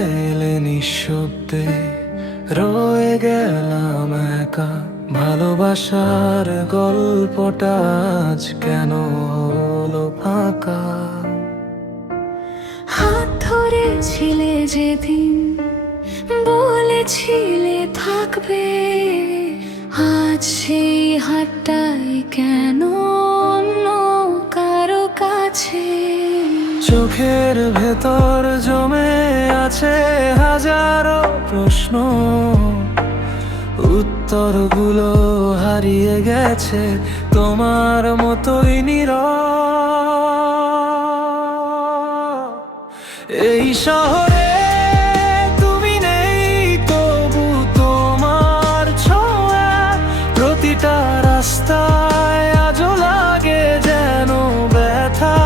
এলে নিঃশব্দে, রয়ে গেলাম একা। ভালোবাসার গল্পটা আজ কেন হলো ফাঁকা? হাত ধরেছিলে যেদিন, বলেছিলে থাকবে, আজ সেই হাতটাই কেন অন্য কারো কাছে? চোখের ভেতর জমে আছে হাজারো প্রশ্ন, উত্তরগুলো হারিয়ে গেছে তোমার মতোই নীরব। এই শহরে তুমি নেই, তবু তোমার ছোঁয়া প্রতিটা রাস্তায় আজও লাগে যেন ব্যথা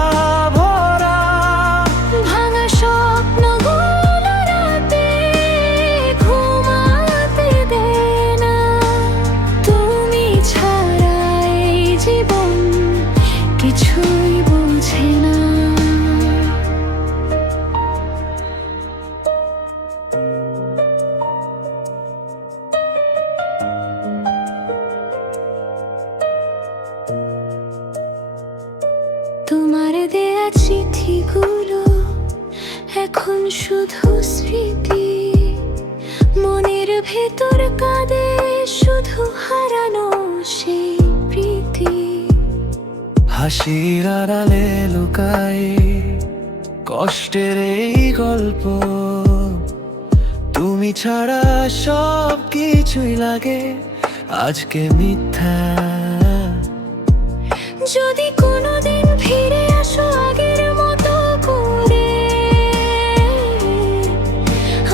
ভরা। ভাঙা স্বপ্নগুলো রাতে ঘুমাতে দেয় না, তুমি ছাড়া এই জীবন কিছুই বুঝে না। তোমার দেয়া চিঠিগুলো এখন শুধু স্মৃতি, মনের ভেতর কাঁদে শুধু হারানো সেই প্রীতি। হাসির আড়ালে লুকাই কষ্টের এই গল্প, তুমি ছাড়া সব কিছুই লাগে আজকে মিথ্যা। যদি কোনোদিন ফিরে আসো আগের মতো করে,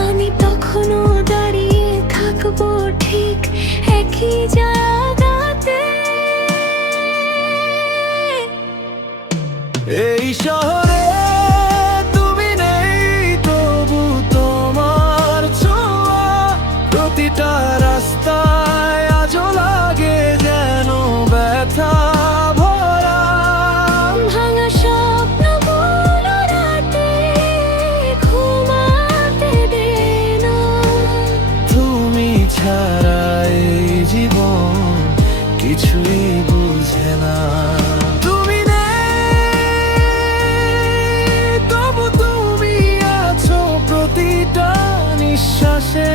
আমি তখনও দাঁড়িয়ে থাকবো ঠিক একই জায়গাতে। এই শহরে তুমি নেই, তবু তোমার ছোঁয়া প্রতিটা রাস্তায় আজও লাগে যেন ব্যথা ভরা। ভাঙা স্বপ্নগুলো রাতে ঘুমাতে দেয় না, তুমি ছাড়া এই জীবন কিছুই বুঝে না। তুমি নেই, তবু তুমি আছো প্রতিটা নিঃশ্বাসে।